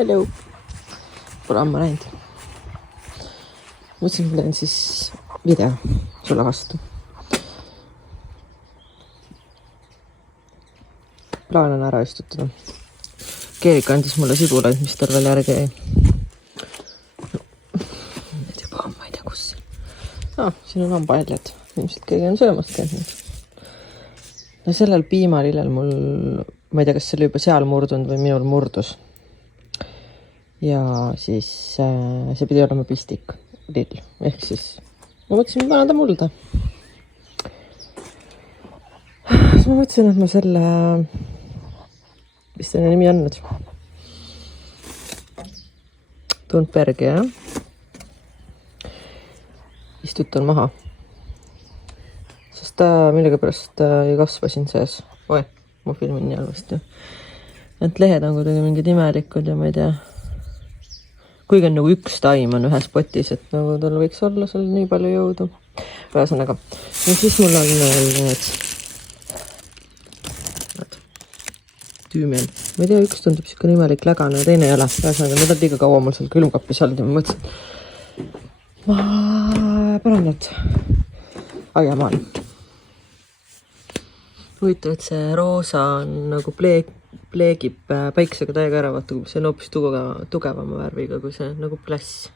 Hello. Pole ammu näinud. Mõtlesin, et ma teen siis video sulle vastu. Plaan on ära istutada. Keerika andis mulle sibulaid, mis tal veel järgi jäi. Need juba on, ma ei tea kus. Siin on hambaeljad. Ilmselt keegi on söömas käinud. No sellel piimalillel mul, ma ei tea, kas see oli juba seal murdunud või minul murdus. Ja siis see pidi olema pistik lill. Ehk siis ma mõtlesin, et panada mulda. Siis ma mõtlesin, et ma selle, mis selle nimi on nüüd? Tundbergi, jah? Istutan maha. Sest ta millegipärast ei kasva siin sees. Oi, ma filmin nii halvasti. Et lehed on kuidagi mingid imelikud ja ma ei tea. Kuigi on nagu üks taim on ühes potis, et nagu tal võiks olla seal nii palju jõudu. Ühesõnaga. Ja siis mul on need tüümian. Ma ei tea, üks tundub siuke imelik lägane ja teine ei ole. Ühesõnaga, need on liiga kaua mul seal külmkapis olnud ja ma mõtlesin, ma panen need aiamaan. Huvitav, et see roosa on nagu pleegib päiksega täiega ära, vaata, see on hoopis tugevama värviga kui see nagu pläss.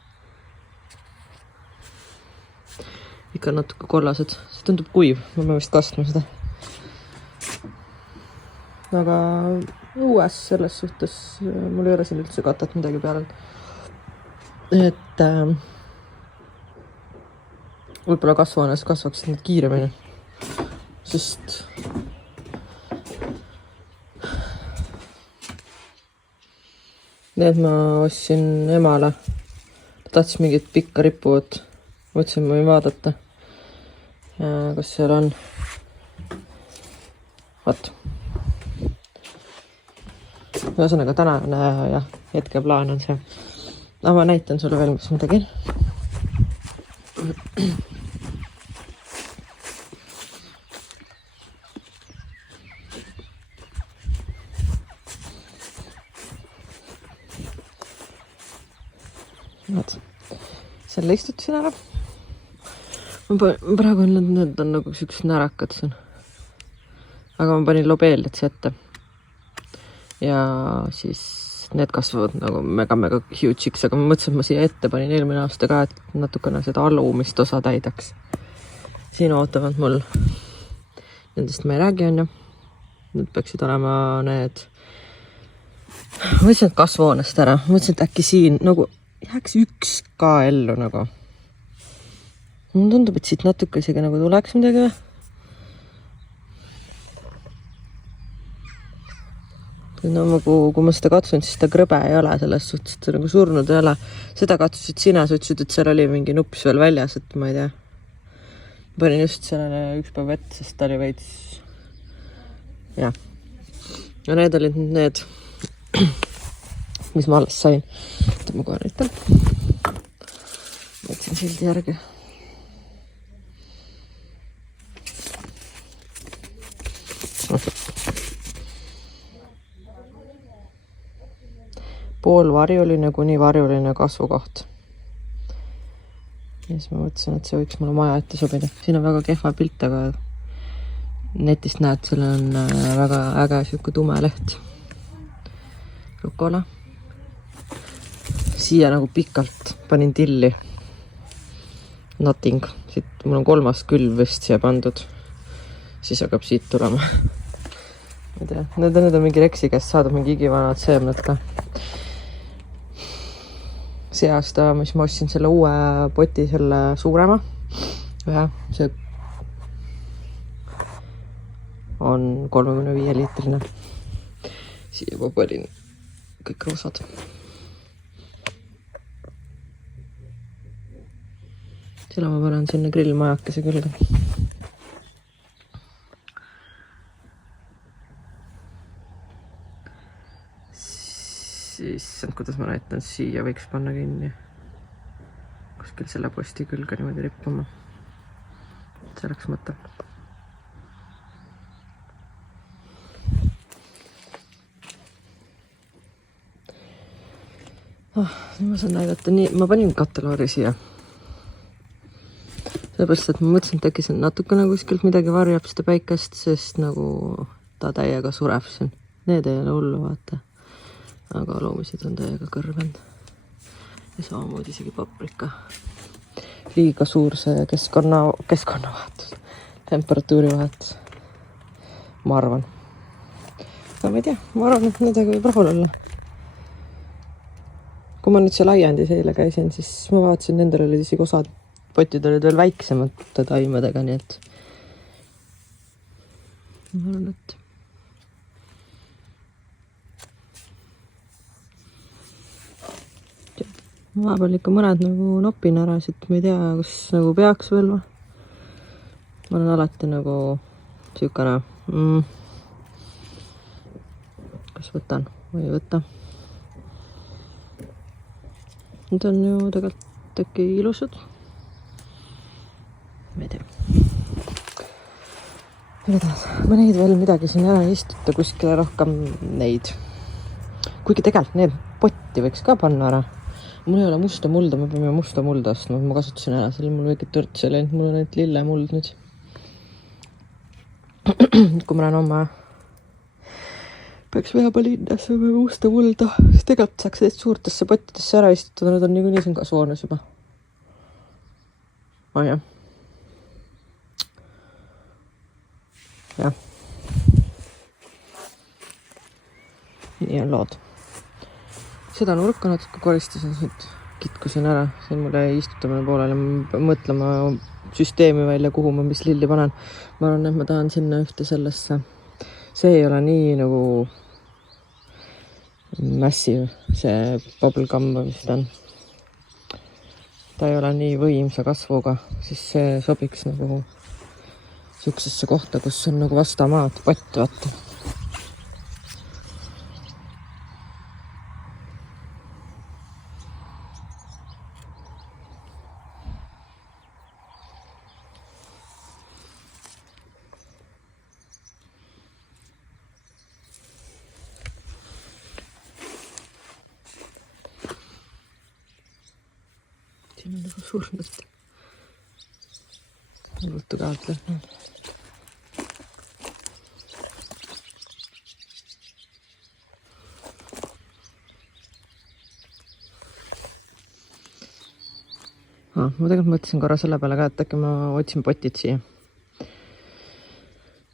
Ikka natuke kollased. See tundub kuiv, ma pean vist kastma seda. Aga uues selles suhtes mul ei ole siin üldse katet midagi peale. Et võib-olla kasvuhoones kasvaksid need kiiremini. Sest need ma ostsin emale. Ta tahtis mingit pikka rippuvat. Mõtlesin, ma võin vaadata, kas seal on. Vaat. Ühesõnaga tänane ja hetke plaan on see. Ma näitan sulle veel, mis ma tegin. Selle istutasin ära. Praegu need on nagu siuksed närakad siin. Aga ma panin lobeeliad ette. Ja siis need kasvavad nagu mega huge'iks, aga ma mõtlesin, et ma siia ette panin eelmine aasta ka, et natukene seda alumist osa täidaks. Siin ootavad mul, nendest ma ei räägi, on ju. Need peaksid olema need. Ma mõtlesin, et kasvuhoonest ära. Ma mõtlesin, et äkki siin nagu jääks üks ka ellu nagu. Mulle tundub, et siit natuke isegi nagu tuleks midagi või? No, kui ma seda katsun, siis ta krõbe ei ole selles suhtes, et ta nagu surnud ei ole. Seda katsusid sina, sa ütlesid, et seal oli mingi nups veel väljas, et ma ei tea. Panin just sellele üks päev ette, sest ta oli veits. Jah. Ja need olid need, mis ma alles sain. Ma kohe näitan. Võtsin sildi järgi. Poolvarjuline kuni varjuline kasvukoht. Ja siis ma mõtlesin, et see võiks mulle maja ette sobida. Siin on väga kehva pilt, aga netist näed, selle on väga äge siuke tume leht. Rukola. Siia nagu pikalt panin tilli. Nothing. Siit, mul on 3. külv vist siia pandud. Siis hakkab siit tulema. Ma ei tea. Need on mingi reksi, kes saadab mingi igivanad seemned ka. See aasta, mis ma ostsin selle uue poti, selle suurema. Ja, see on 35 liitrine. Siia juba panin kõik roosad. Selle ma panen sinna grillmajakese külge. Siis, kuidas ma näitan, siia võiks panna kinni. Kuskil selle posti külge niimoodi rippuma. See oleks mõte. Nüüd ma saan näidata nii, ma panin katteloori siia. Sellepärast, et ma mõtlesin, et äkki see natukene kuskilt midagi varjab seda päikest, sest nagu ta täiega sureb siin. Need ei ole hullu, vaata. Aga loomised on täiega kõrvend. Ja samamoodi isegi paprika. Liiga suur see keskkonnavahetus, temperatuuri vahetus. Ma arvan. Aga ma ei tea, ma arvan, et nendega võib rahul olla. Kui ma nüüd seal aiandis eile käisin, siis ma vaatasin, nendel olid isegi osad potid olid veel väiksemad taimedega, nii et ma arvan, et ma vahepeal ikka mõned nagu nopin ära, siit ma ei tea, kas nagu peaks veel või. Ma olen alati nagu siukene, kas võtan või ei võta. Need on ju tegelikult äkki ilusad. Ma ei tea. Ma neid veel midagi siin ära istuta kuskile rohkem neid. Kuigi tegelikult need potti võiks ka panna ära. Mul ei ole musta mulda, me peame musta mulda ostma. Ma kasutasin ära, seal mul väike tõrt seal ainult, mul on ainult lille muld nüüd. Kui ma lähen oma peaks väheba linnasse või musta mulda, siis tegelikult saaks neid suurtesse pottidesse ära istutada, need on niikuinii siin kasvuhoones juba. Jah. Jah. Nii on lood. Seda nurka natuke koristasin, siit kitkusin ära. See mul jäi istutamine poolele. Ma mõtlema süsteemi välja, kuhu ma mis lilli panen. Ma arvan, et ma tahan sinna ühte sellesse. See ei ole nii nagu massive, see bubblegum, mis ta on. Ta ei ole nii võimsa kasvuga, siis see sobiks nagu siuksesse kohta, kus on nagu vastamaad pott, vaata. Siin on nagu surnud. Ruttu kaart lähnud. Ma tegelikult mõtlesin korra selle peale ka, et äkki ma otsin potid siia.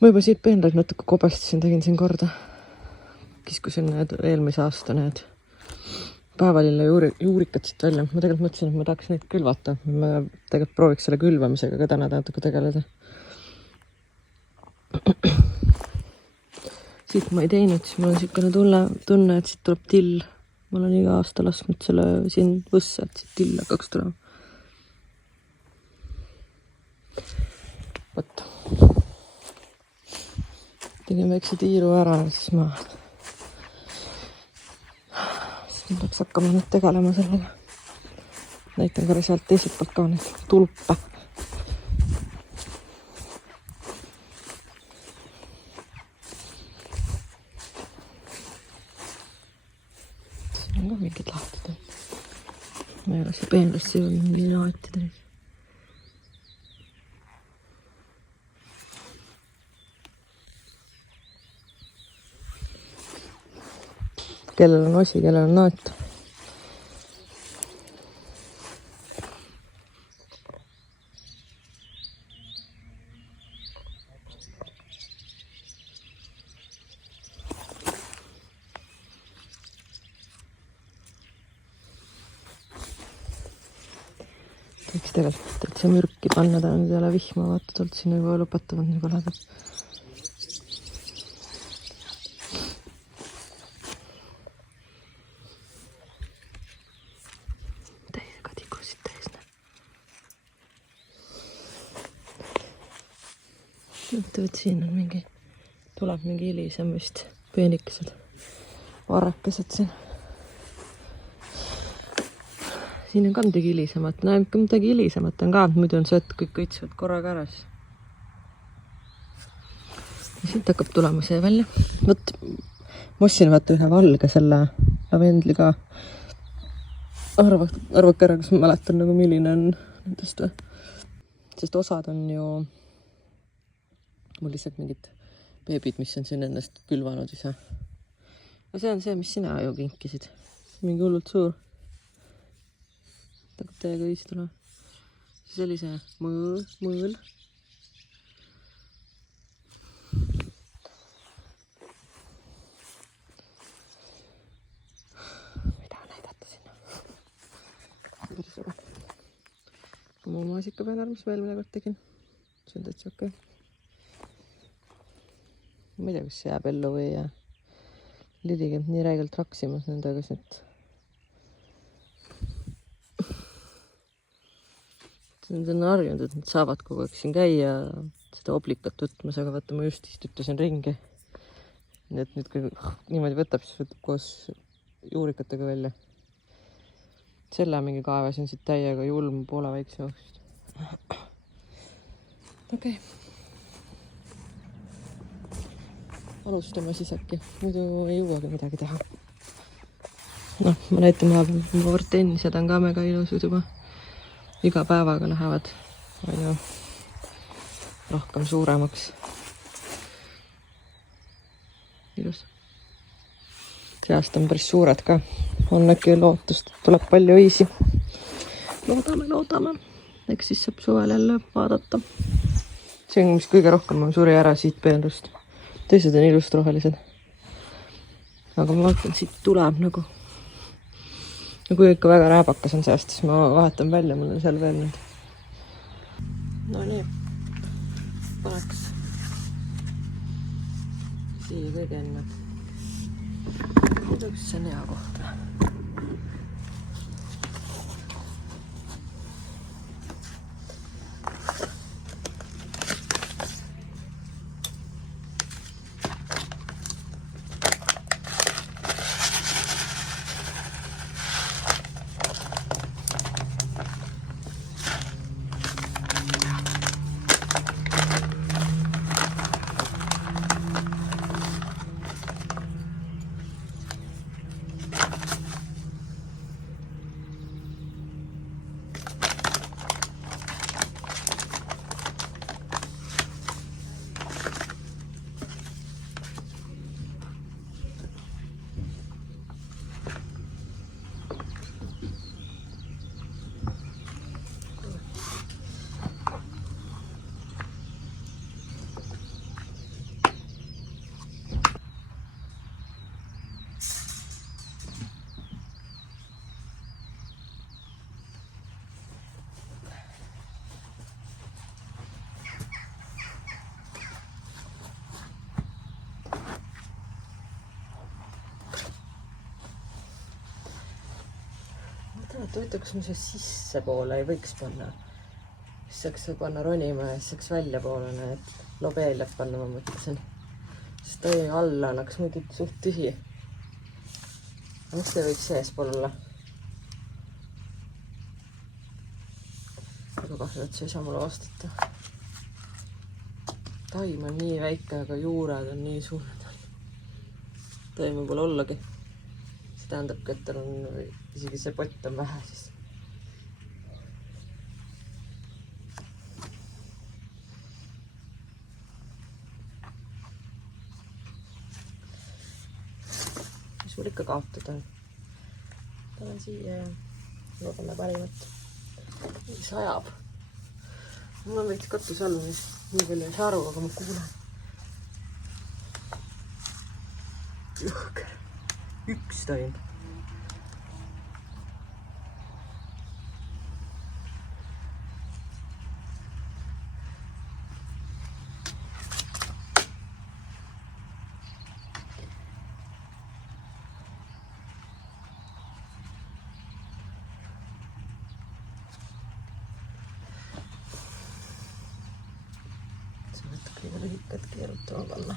Ma juba siit peenraid natuke kobestasin, tegin siin korda. Kiskusin need eelmise aasta need päevalille juurikad siit välja. Ma tegelikult mõtlesin, et ma tahaks neid külvata. Ma tegelikult prooviks selle külvamisega ka täna natuke tegeleda. Siit ma ei teinud, siis mul on siukene tunne, et siit tuleb till. Ma olen iga aasta lasknud selle siin võssa, et siit till hakkaks tulema. Võt. Tegin väikse tiiru ära, siis ma peaks hakkama nüüd tegelema sellega. Näitan korra sealt teiselt poolt ka neid tulpe. Siin on ka mingid lahtud. Ma ei ole see peenlasse jõudnud mingi naatida. Kellel on osi, kellel on naat. Võiks tegelikult täitsa mürki panna, ta nüüd ei ole vihma, vaata, tult siin juba lõpetavad nii koledad. Täiega tikusid täis. Mõtlevad, siin on mingi, tuleb mingi hilisem vist, peenikesed, varrakesed siin. Siin on ka midagi hilisemat, näeb ka midagi hilisemat on ka, muidu on see, et kõik õitsevad korraga ära. Siit hakkab tulema see välja. Võt, ma ostsin vaata ühe valge selle lavendli ka. arvake ära, kas ma mäletan nagu milline on nendest või? Sest osad on ju mul lihtsalt mingid beebid, mis on siin ennast külvanud ise. Ja see on see, mis sina ju kinkisid. Mingi hullult suur. Hakkab täiega istuma. See oli see mõõl. Mida näidata sinna? Päris väga. Oma maasikapäenar, mis veel midagi tegin. See on täitsa okei. Ma ei tea, kas see jääb ellu või ei jää. Lili käib nii räigelt raksimas nendega, et nad on harjunud, et nad saavad kogu aeg siin käia seda oblikat võtmas, aga vaata, ma just istutasin ringi. Nii et nüüd, kui niimoodi võtab, siis võtab koos juurikatega välja. Selle mingi kaevasin siit täiega julm poole väiksemaks. Okei. Alustame siis äkki, muidu ei jõuagi midagi teha. Noh, ma näitan vahepeal, ma hortensiad on ka mega ilusud juba. Iga päevaga lähevad rohkem suuremaks. Ilus. See aasta on päris suured ka. On äkki lootust, tuleb palju õisi. Loodame. Eks siis saab suvel jälle vaadata. See on, mis kõige rohkem on suri ära siit peenrust. Teised on ilust rohelised. Aga ma vaatan, siit tuleb nagu. Ja kui ikka väga rääbakas on see aasta, siis ma vahetan välja, mul on seal veel nüüd. No nii. Paneks siia kõige enne. Muidugi see on hea koht. Huvitav, kas ma see sisse poole ei võiks panna. Siis saaks panna ronima ja siis saaks välja poole need lobeeliad panna, ma mõtlesin. Sest toi alla annaks muidu suht tühi. Miks see võiks sees pool olla? Aga kahju, et see ei saa mulle vastata. Taim on nii väike, aga juured on nii suured. Taim pole ollagi. See tähendabki, et tal on isegi see pott on vähe siis. Mis mul ikka kaotada on? Panen siia ja loodame parimat. Nii sajab. Mul on veits katus all, nii palju ei saa aru, aga ma kuulen. Jõhker. Üks taim. See võtab lühikad keerutama panna.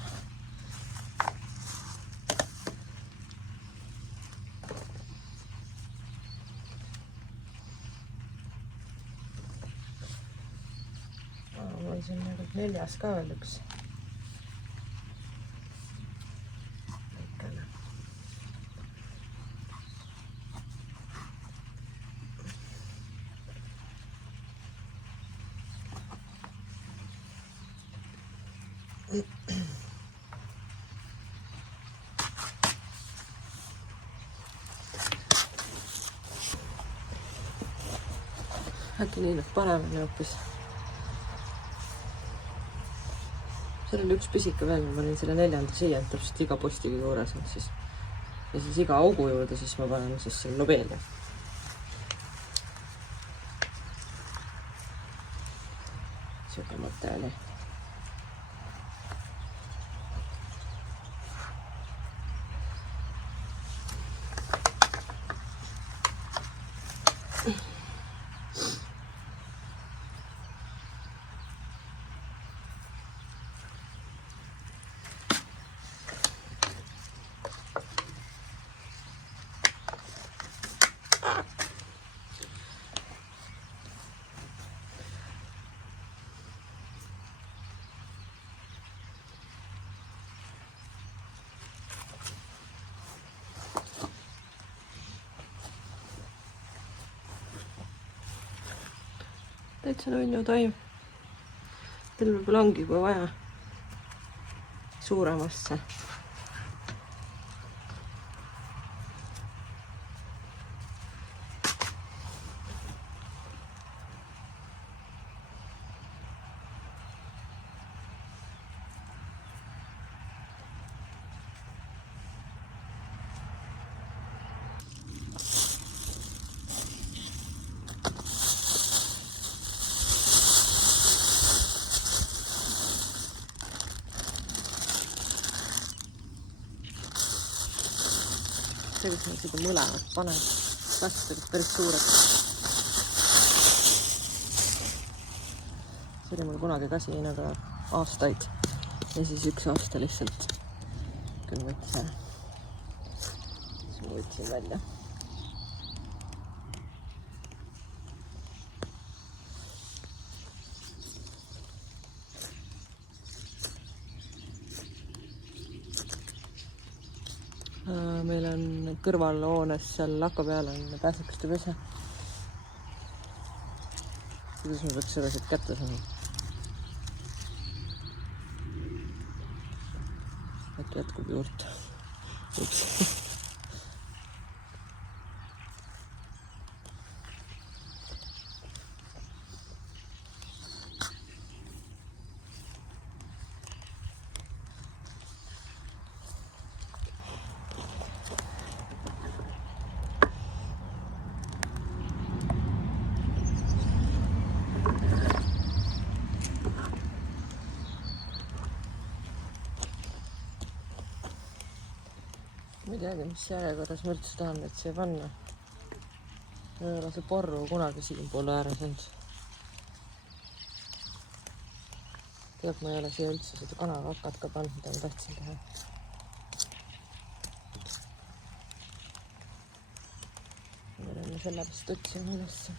See on nagu 4 ka veel üks. äkki nii läheb paremini hoopis. Seal oli üks pisike veel, ma panin selle 4. siia, et täpselt iga postiga juures on siis. Ja siis iga augu juurde siis ma panen siis selle lobeeli. Siuke mõte oli. Täitsa nunnu taim. Teil võib-olla ongi juba vaja suuremasse. Kus ma seda mõlemat panen. Kasvõi päris suureks. See oli mul kunagi kasi aga aastaid. Ja siis üks aasta lihtsalt küll võttis ära. Siis ma võtsin välja. Meil on kõrvalhoones seal laka peal on pääsekuste pese. Kuidas ma peaks seda siit kätte saama? Äkki jätkub juurt. Ups. Ma ei teagi, mis järjekorras ma üldse tahan neid siia panna. Ei ole see porru kunagi siinpool ääres olnud. Teab, ma ei ole siia üldse seda kanavakat ka pannud, mida ma tahtsin teha. Ma pean selle vist otsima ülesse.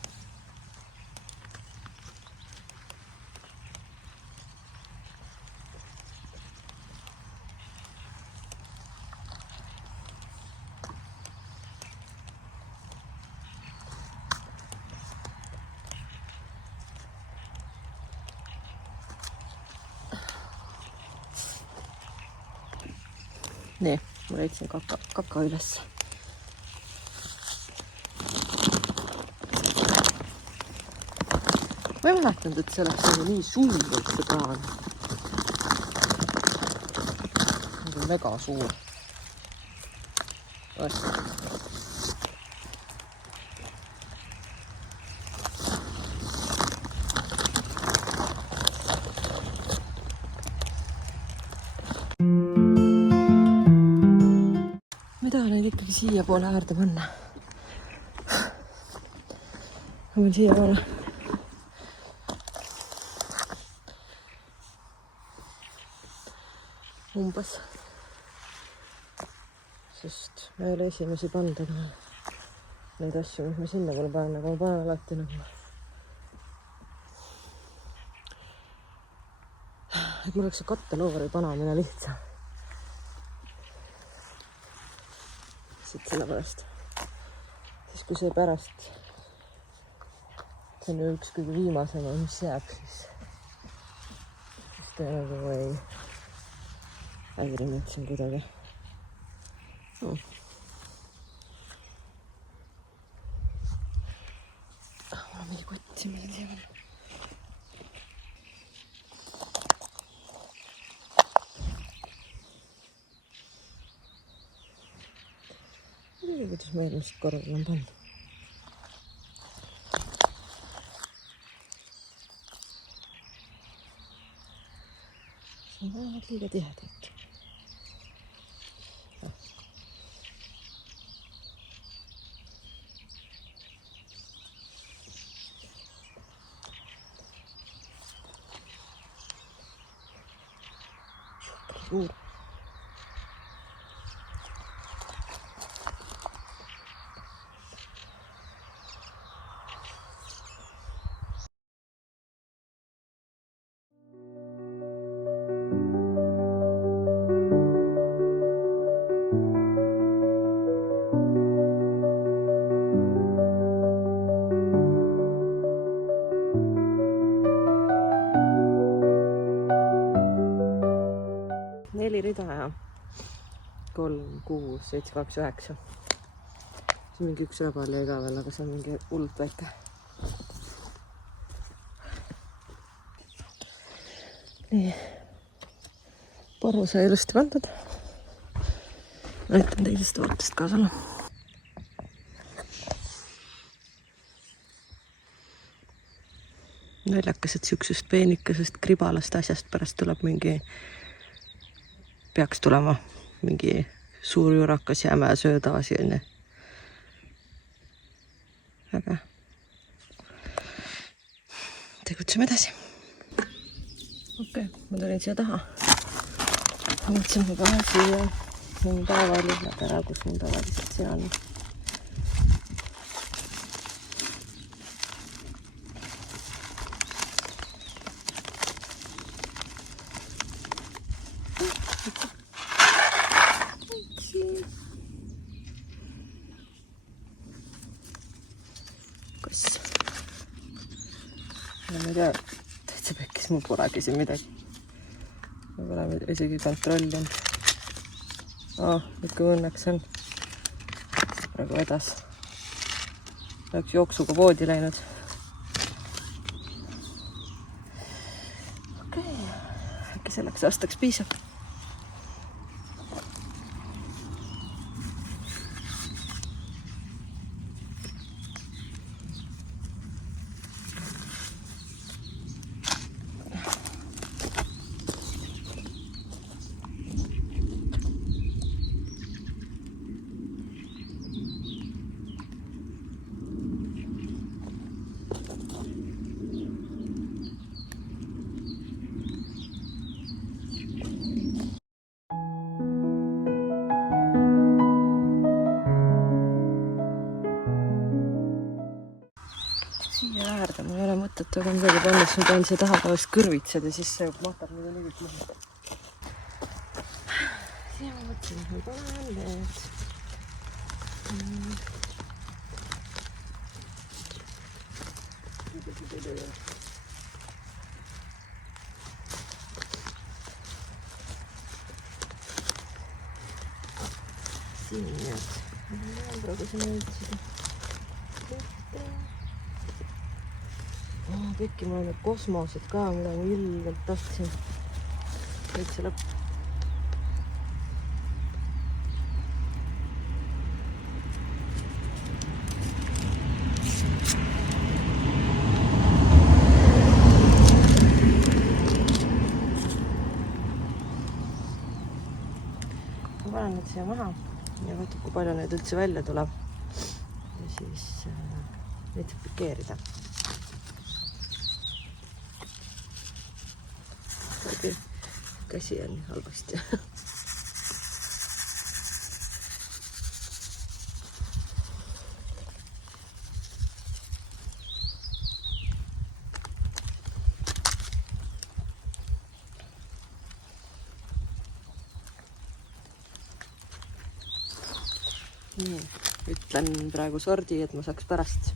Nii, ma leidsin kaka ülesse. Ma ei mäletanud, et see oleks nii suur see plaan. See on mega suur. Ma tahan neid ikkagi siia poole äärde panna. Ma võin siia poole. Umbes. Sest ma ei ole esimesi pandud neid asju, mis ma sinna poole panen, aga ma panen alati nagu. Et mul oleks see katteloori panemine lihtsam. Siit selle pärast. Siis kui see pärast, see on ju üks kõige viimasema, mis jääb, siis ta nagu häirinud siin kuidagi. Mul on mingi kotti meil siia veel. Kuidas ma eelmist korral on pannud. See on vähemalt liiga tihedalt. Suur. Neli rida ja 3, 6, 7, 2, 9. See on mingi üks rabal ja iga veel, aga see on mingi hullult väike. Nii. Paru sai ilusti pandud. Näitan teisest vaatest ka sulle. Naljakas, et siuksest peenikesest kribalast asjast pärast tuleb peaks tulema mingi suur jurakas jäämäe söödaasi enne. Aga tegutseme edasi. Okei, ma tulin siia taha. Mõtlesin juba siia mun päevalihlad ära, kus mun tavaliselt siia on. Ma ei tea, täitsa pekkis, ma polegi siin midagi. Ma pole isegi kontrollinud. Nüüd kui õnneks on. Praegu vedas. Oleks jooksuga voodi läinud. Okei, äkki selleks aastaks piisab. Siia äärde, mul ei ole mõtet väga midagi panna, siis ma pean siia taha tavalist kõrvitsed ja siis see matab mida niivõrd maha. Siia ma mõtlen, et ma panen need. Siin need. Ma olen praegu siin üldse. Kõiki mul on need kosmosed ka, mida ma ilgelt tahtsin. Nüüd see lõpp. Ma panen need siia maha ja vaata, kui palju neid üldse välja tuleb. Ja siis neid saab pikeerida. Käsi on halvasti. Nii, ütlen praegu sordi, et ma saaks pärast.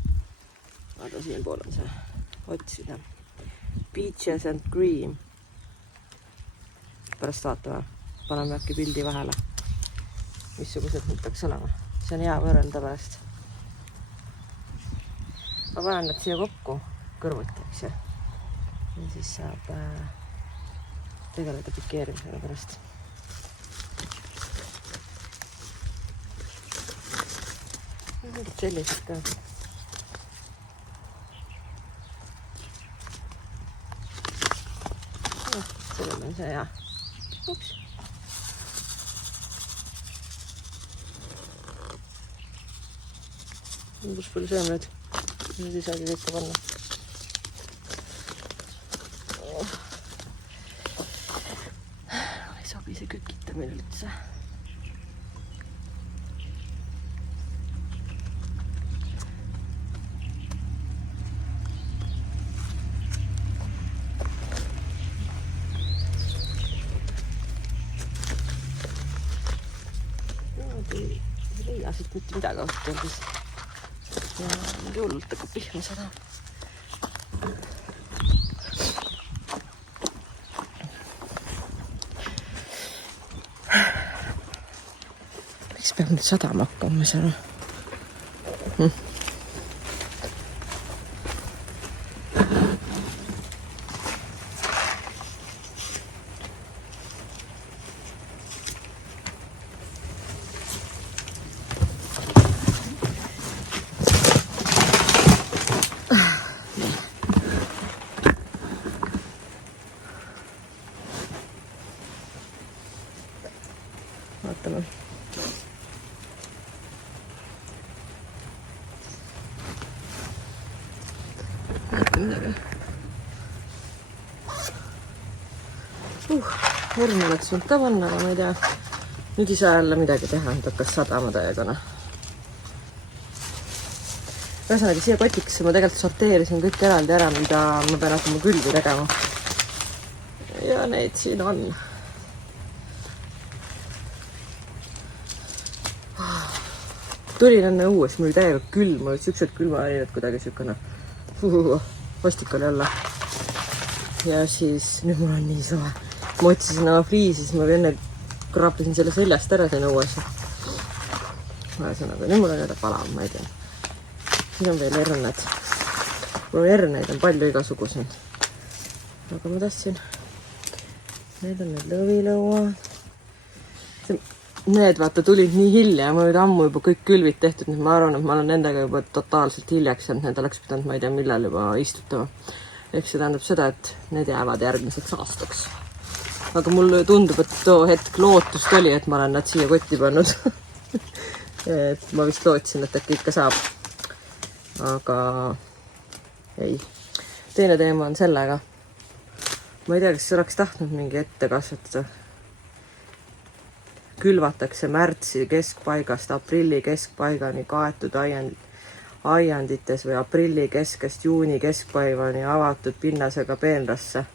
Vaata, siin pool on see otsida. Peaches and cream. Pärast vaatame. paneme äkki pildi vahele. Missugused need peaks olema. See on hea võrrelda pärast. Ma panen nad siia kokku kõrvuti, eks ju. Ja siis saab tegeleda pikeerimisega pärast. Mingid sellised ka. Sellel on see hea. Ups. Kus palju sööm nüüd? Nüüd ei saagi kõike panna. Ei sobi see kükitamine üldse. Ei leia siit mitte midagi ausalt öeldes. Ja hullult hakkab pihma seda. Miks peab nüüd sadama hakkama seal? Vaatame. Vaatame midagi. Hõrn oleks võinud ka panna, aga ma ei tea. Nüüd ei saa jälle midagi teha, nüüd hakkas sadama täiegana. Ühesõnaga, siia kotikesse ma tegelikult sorteerisin kõik eraldi ära, mida ma pean hakkama külvi tegema. Ja neid siin on. Tulin enne õues, mul oli täiega külm, mul olid siuksed külmaaineid kuidagi siukene. Vastik oli jälle. Ja siis, nüüd mul on nii soe. Ma otsisin oma friisi, siis ma enne kraapisin selle seljast ära siin õues. Ühesõnaga, nüüd mul on jälle palav, ma ei tea. Siin on veel herned. Mul on herneid, on palju igasuguseid. Aga ma tahtsin. Need on need lõvilõua. Need vaata tulid nii hilja ja ma olid ammu juba kõik külvid tehtud, nüüd ma arvan, et ma olen nendega juba totaalselt hiljaks, et need oleks pidanud, ma ei tea, millal juba istutama. Ehk see tähendab seda, et need jäävad järgmiseks aastaks. Aga mul tundub, et too hetk lootust oli, et ma olen nad siia kotti pannud. Et ma vist lootsin, et äkki ikka saab. Aga ei. Teine teema on sellega. Ma ei tea, kas oleks tahtnud mingi ette kasvatada. Külvatakse märtsi keskpaigast aprilli keskpaigani kaetud aiandites või aprilli keskest juuni keskpaigani avatud pinnasega peenrasse.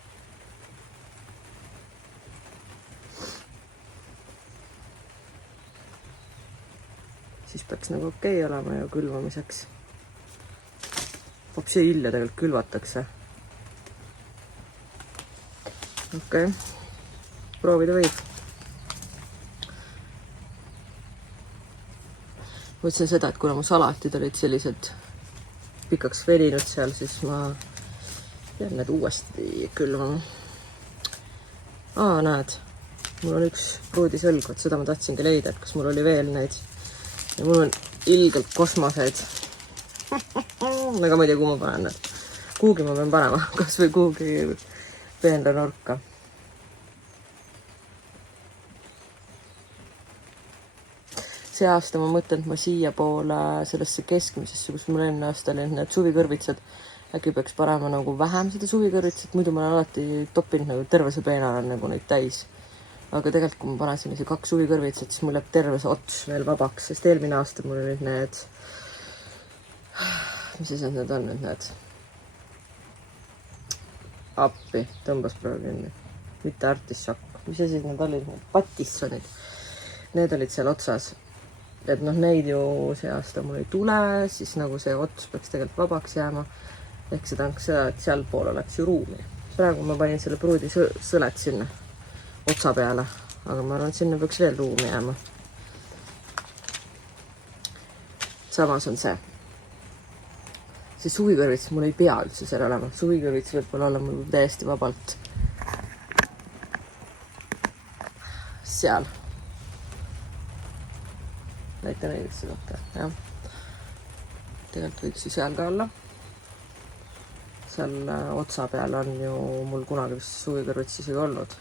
Siis peaks nagu okei olema ju külvamiseks. Hoopsi hilja tegelikult külvatakse. Okei. Proovida võib. Mõtlesin seda, et kuna mu salatid olid sellised pikaks veninud seal, siis ma pean need uuesti külvama. Näed, mul on üks pruudisõlg, seda ma tahtsingi leida, et kas mul oli veel neid. Ja mul on ilgelt kosmoseid. Aga ma ei tea, kuhu ma panen need. Kuhugi ma pean panema, kas või kuhugi peenra nurka. See aasta ma mõtlen, et ma siia poole sellesse keskmisesse, kus mul eelmine aasta olid need suvikõrvitsad, äkki peaks parema nagu vähem seda suvikõrvitsat, muidu ma olen alati toppinud nagu terve see peenar on nagu neid täis. Aga tegelikult, kui ma panen sinna see 2 suvikõrvitsat, siis mul jääb terve see ots veel vabaks, sest eelmine aasta mul olid need, mis siis need on nüüd need? Appi, tõmbas praegu kinni. Mitte artissakk. Mis asi need olid? Patissonid. Need olid seal otsas. Et noh, neid ju see aasta mul ei tule, siis nagu see ots peaks tegelikult vabaks jääma. Ehk seda on seda, et seal pool oleks ju ruumi. Praegu ma panin selle pruudi sõlet sinna otsa peale. aga ma arvan, et sinna peaks veel ruumi jääma. Samas on see suvikõrvits, mul ei pea üldse seal olema. Suvikõrvits võib-olla olla mul täiesti vabalt seal. Näite näidesse võtta, jah. Tegelikult võiks ju seal ka olla. Seal otsa peal on ju mul kunagi vist suvikõrvits isegi olnud.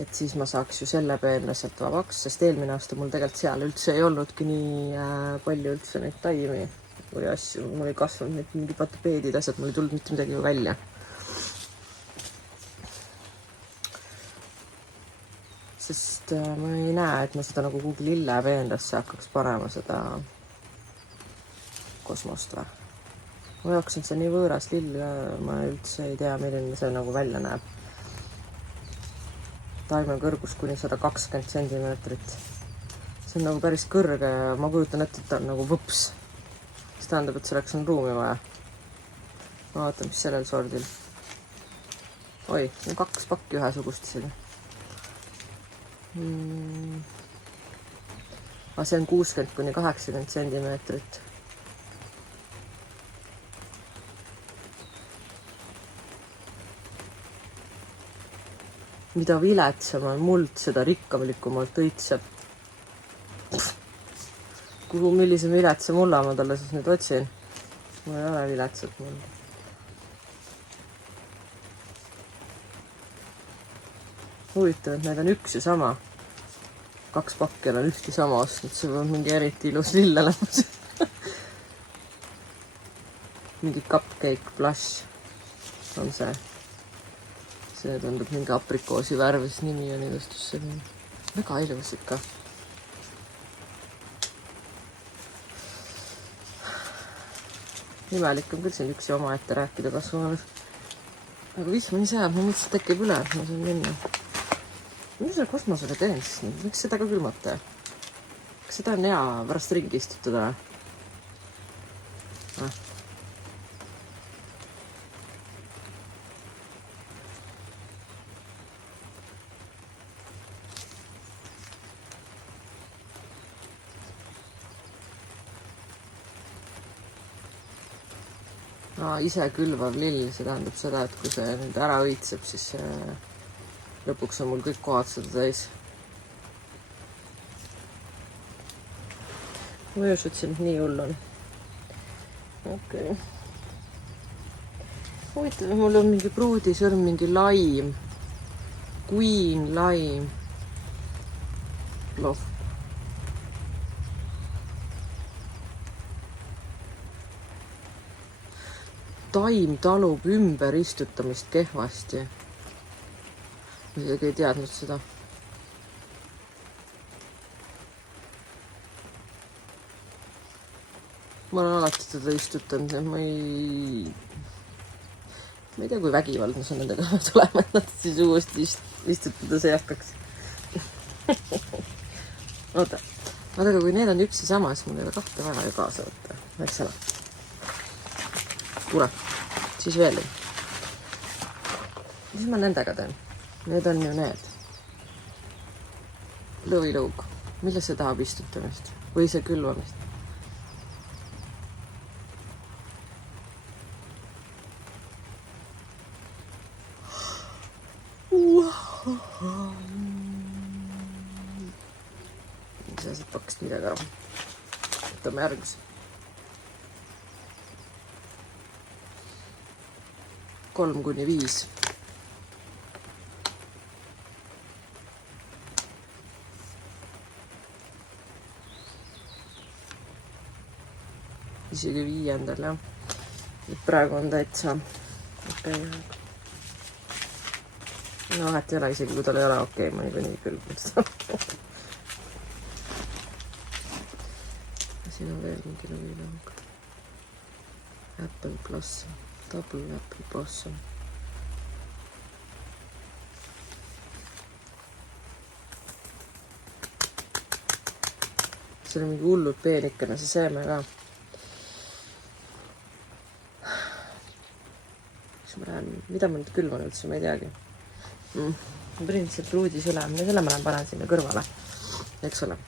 Et siis ma saaks ju selle peenlaselt vabaks, sest eelmine aasta mul tegelikult seal üldse ei olnudki nii palju üldse neid taimi või asju. Mul ei kasvanud neid mingi patapeedid, asjad, mul ei tulnud mitte midagi ju välja. Sest ma ei näe, et ma seda nagu kuhugi lillepeenlasse hakkaks panema seda kosmost või. Mu jaoks on see nii võõras lill, ma üldse ei tea, milline see nagu välja näeb. Taime kõrgus kuni 120 centimeetrit. See on nagu päris kõrge ja ma kujutan ette, et ta on nagu võps. See tähendab, et selleks on ruumi vaja. Ma vaatan, mis sellel sordil. Oi, see on 2 pakki ühesugust isegi. Aga see on 60 kuni 80 centimeetrit. Mida viletsam on muld, seda rikkalikumalt õitseb. Millise viletsa mulla ma talle siis nüüd otsin? Mul ei ole viletsat mulda. Huvitav, et need on üks ja sama. 2 pakki on üht ja sama ostnud, see on mingi eriti ilus lill olemas. Mingi cupcake blush on see. See tundub mingi aprikoosi värvis, nimi on ilustus selline. Väga ilus ikka. Imelik on küll siin üksi oma ette rääkida kasvamales. Aga vihma nii sajab, ma mõtlesin, et tekib üle, et ma saan minna. Mis selle kosmosele teen siis? Miks seda ka külmata? Kas seda on hea pärast ringi istutada? Ise külvav lill, see tähendab seda, et kui see nüüd ära õitseb, siis lõpuks on mul kõik kohad seda täis. Ma ei usu, et see nii hull on. Okei. Huvitav, mul on mingi pruudisõrm, mingi laim. Queen laim. Loh. Taim talub ümber istutamist kehvasti. Ma isegi ei teadnud seda. Ma olen alati teda istutanud ja ma ei tea, kui vägivaldne see nendega tulema, et nad siis uuesti istutada see hakkaks. Oota, aga kui need on üks ja sama, siis mul ei ole 2 vaja ju kaasa võtta. Eks ole. Tule, siis veel. Mis ma nendega teen? Need on ju need. Lõvilõug. Mille see tahab istutamist? Või see külvamist? Mis sa siit pakist midagi ära? Võtame järgmise. 3 kuni 5. Isegi 5. jah. Praegu on täitsa okei. No vahet ei ole, isegi kui tal ei ole okei, ma niikuinii küll. Siin on veel mingi lõvilõug. Apple Blossom. Double Apple Blossom. See on mingi hullult peenikene, see seeme ka. Mis ma räägin? mida ma nüüd külvan üldse, ma ei teagi. Ma panin lihtsalt ruudis üle, selle ma panen sinna kõrvale, eks ole.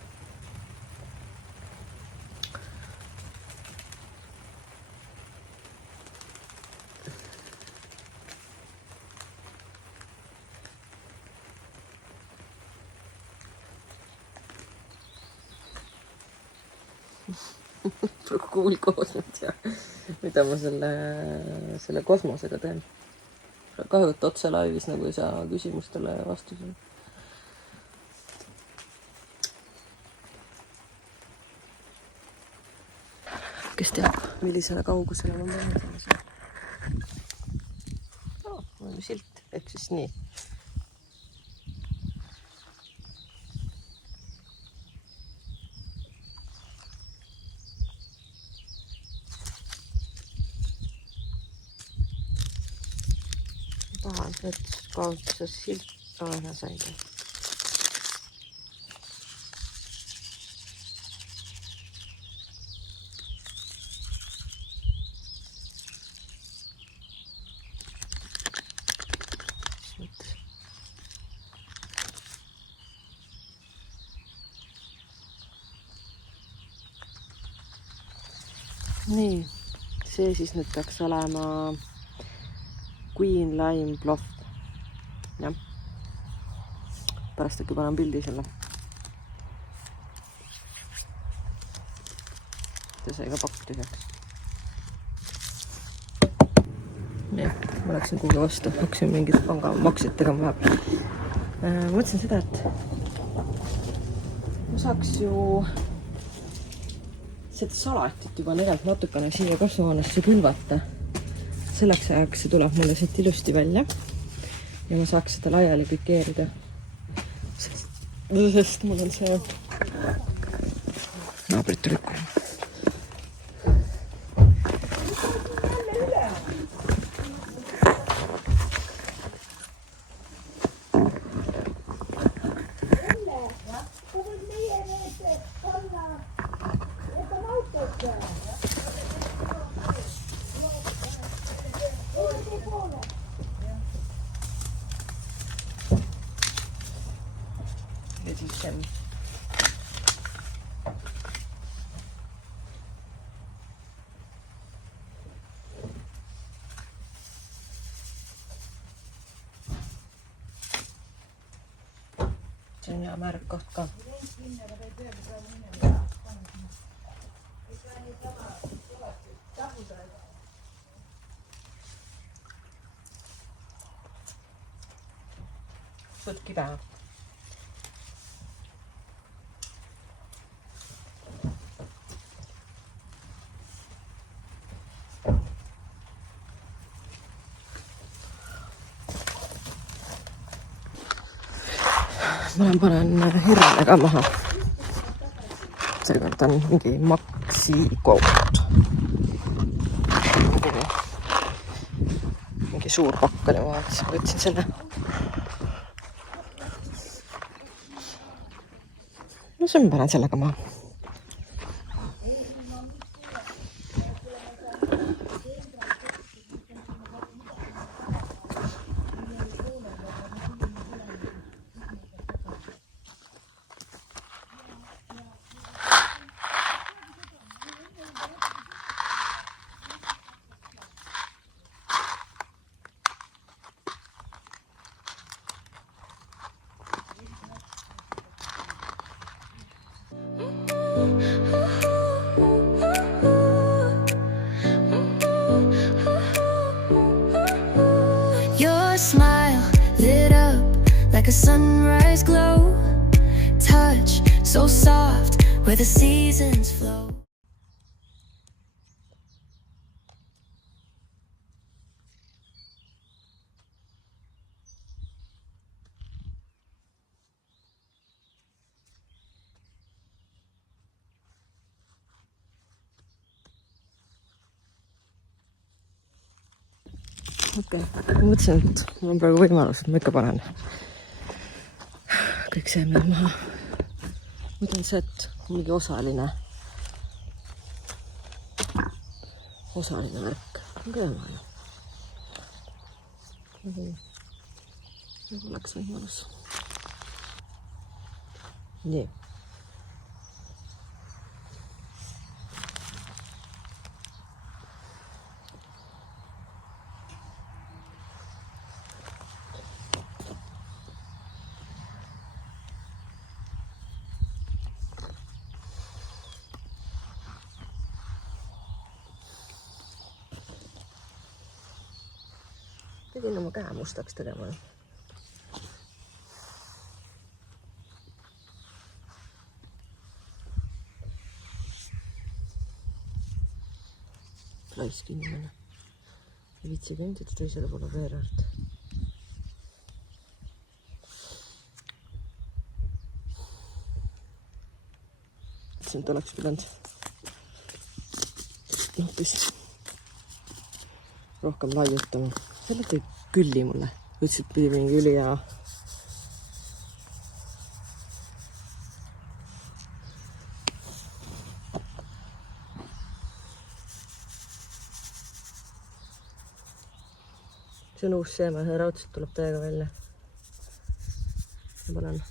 Kuul koos nüüd ja mida ma selle kosmosega teen. Kahju, et otse laivis nagu ei saa küsimustele vastuse. Kes teab, millisele kaugusele ma mõndan seda? Mul on silt, ehk siis nii. Tahan, et kaotuses silt aina saida. Nii, see siis nüüd peaks olema Queen Lime Bluff. Jah. Pärast äkki panen pildi selle. See sai ka pakk tühjaks. Nii, ma läksin kuhugi vastu. Hakkasin mingit pangamaksid tegema vahepeal. Mõtlesin seda, et ma saaks ju seda salatit juba tegelikult natukene siia kasvuhoonesse külvata. Selleks ajaks see tuleb mulle siit ilusti välja ja ma saaks seda laiali pikeerida. Sest mul on see naabrit tülikku. Ja siis see on hea märk koht ka. Suht kibe. Ma panen hirne ka maha. Seekord on mingi maksikood. Mingi suur pakk oli, ma võtsin selle. No see ma panen sellega maha. Your smile lit up like a sunrise glow. Touch so soft where the seasons flow. Okei, ma mõtlesin, et mul on praegu võimalus, et ma ikka panen kõik seemned maha. Ma mõtlen see, et mingi osaline värk. On ka võimalik. nagu oleks võimalus. Nii. Pidin oma käe mustaks tegema. Raisk inimene. Ei viitsi kõndida teisele poole veeralt. Mõtlesin, et oleks pidanud hoopis rohkem laiutama. Selle tõi külli mulle. Ütles, et pidi mingi ülihea. See on uus seeme, raudselt tuleb täiega välja. Ma panen